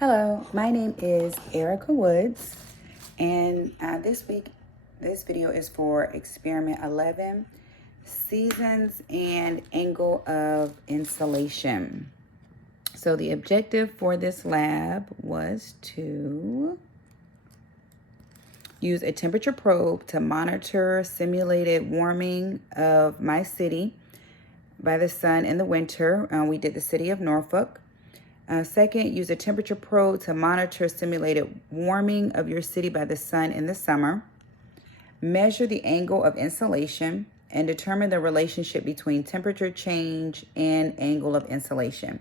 Hello, my name is Erica Woods, and this video is for experiment 11, seasons and angle of insolation. So the objective for this lab was to use a temperature probe to monitor simulated warming of my city by the sun in the winter. We did the city of Norfolk. Second, use a temperature probe to monitor simulated warming of your city by the sun in the summer. Measure the angle of insolation and determine the relationship between temperature change and angle of insolation.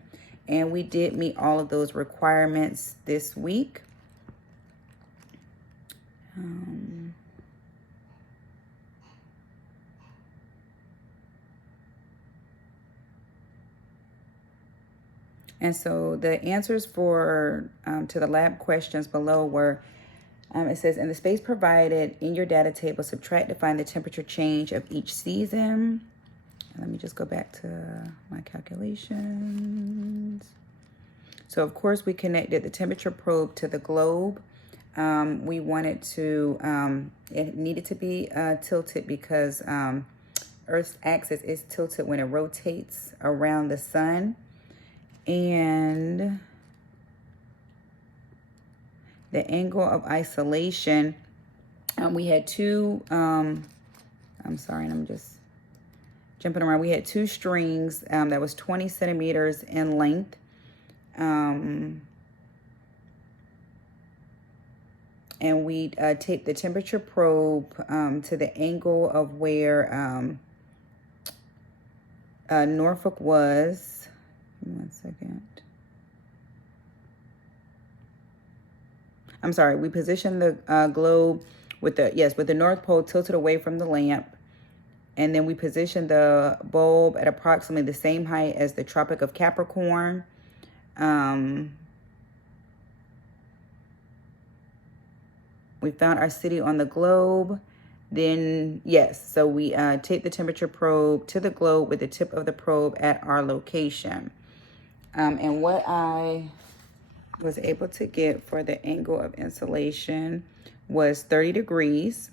And we did meet all of those requirements this week. And so the answers for to the lab questions below were, it says, in the space provided in your data table, subtract to find the temperature change of each season. Let me just go back to my calculations. So of course we connected the temperature probe to the globe. We wanted to, it needed to be tilted because Earth's axis is tilted when it rotates around the sun. And the angle of isolation, we had two, I'm sorry, and I'm just jumping around. We had two strings that was 20 centimeters in length. And we taped the temperature probe to the angle of where Norfolk was. 1 second. I'm sorry. We positioned the globe with the North Pole tilted away from the lamp. And then we positioned the bulb at approximately the same height as the Tropic of Capricorn. We found our city on the globe. Then, so we taped the temperature probe to the globe with the tip of the probe at our location. And what I was able to get for the angle of insolation was 30 degrees.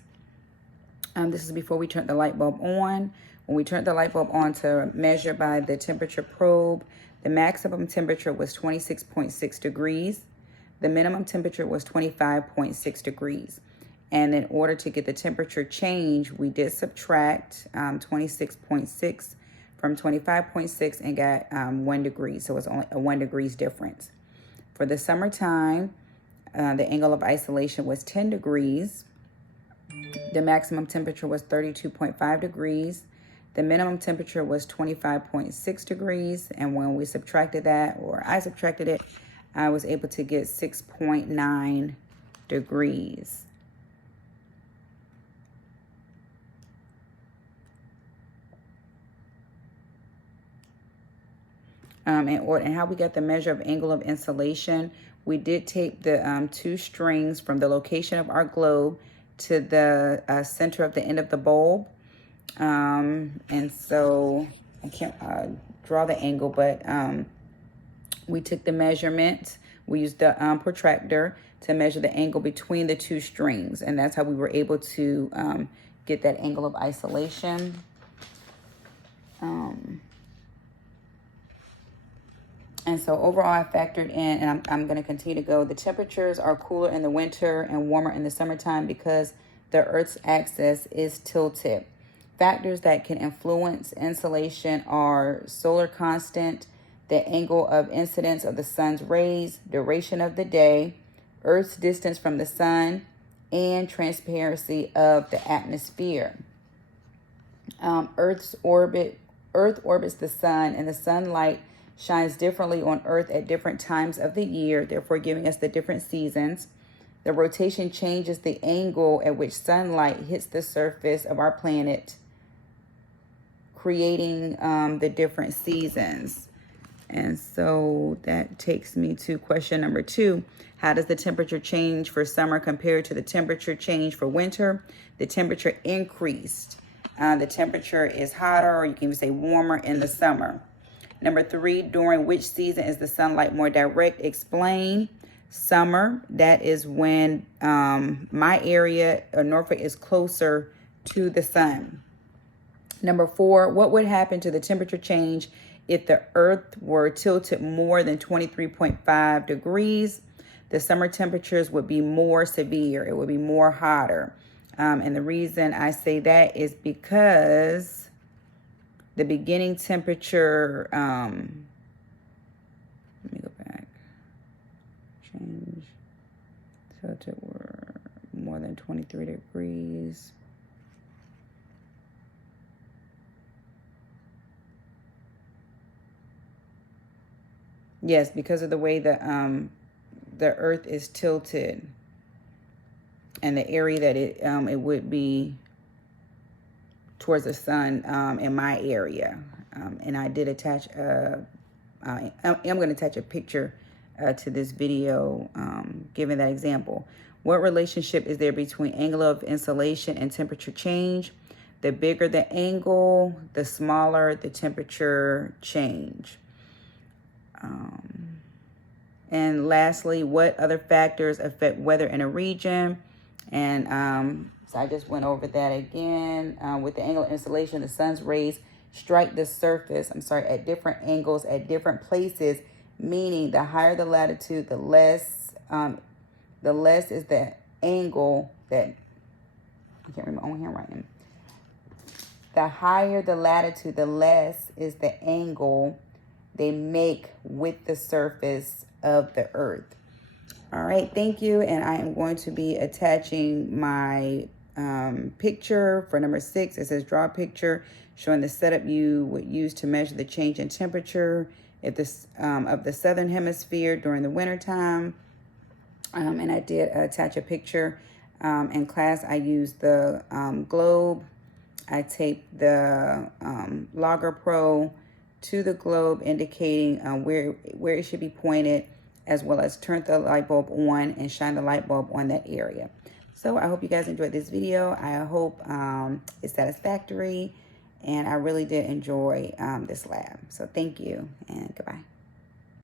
This is before we turned the light bulb on. When we turned the light bulb on to measure by the temperature probe, the maximum temperature was 26.6 degrees. The minimum temperature was 25.6 degrees. And in order to get the temperature change, we did subtract 26.6 from 25.6 and got 1 degree. So it's only a 1 degrees difference. For the summertime, the angle of isolation was 10 degrees. The maximum temperature was 32.5 degrees. The minimum temperature was 25.6 degrees. And when we subtracted that, or I subtracted it, I was able to get 6.9 degrees. And how we got the measure of angle of insolation, we did tape the two strings from the location of our globe to the center of the end of the bulb. And so I can't draw the angle, but we took the measurement. We used the protractor to measure the angle between the two strings. And that's how we were able to get that angle of isolation. And so overall, I factored in, and I'm going to continue to go, the temperatures are cooler in the winter and warmer in the summertime because the Earth's axis is tilted. Factors that can influence insolation are solar constant, the angle of incidence of the sun's rays, duration of the day, Earth's distance from the sun, and transparency of the atmosphere. Earth orbits the sun, and the sunlight shines differently on Earth at different times of the year, therefore giving us the different seasons. The rotation changes the angle at which sunlight hits the surface of our planet, creating the different seasons. And so that takes me to question number 2. How does the temperature change for summer compared to the temperature change for winter? The temperature increased. The temperature is hotter, or you can even say warmer, in the summer. Number 3, during which season is the sunlight more direct? Explain. Summer, that is when my area, Norfolk, is closer to the sun. Number 4, what would happen to the temperature change if the earth were tilted more than 23.5 degrees? The summer temperatures would be more severe. It would be more hotter. And the reason I say that is because the beginning temperature, let me go back, change, tilted were more than 23 degrees. Yes, because of the way the earth is tilted and the area that it would be towards the sun in my area. And I did attach, I'm going to attach a picture to this video giving that example. What relationship is there between angle of insolation and temperature change? The bigger the angle, the smaller the temperature change. And lastly, what other factors affect weather in a region? And so I just went over that again. With the angle of insolation, the sun's rays strike the surface, at different angles at different places, meaning the higher the latitude, the less is the angle that, I can't remember my own handwriting. The higher the latitude, the less is the angle they make with the surface of the earth. All right, thank you. And I am going to be attaching my picture for number 6. It says draw a picture showing the setup you would use to measure the change in temperature of the southern hemisphere during the wintertime. And I did attach a picture. In class, I used the globe. I taped the Logger Pro to the globe, indicating where it should be pointed, as well as turn the light bulb on and shine the light bulb on that area. So I hope you guys enjoyed this video. I hope it's satisfactory, and I really did enjoy this lab. So thank you, and goodbye.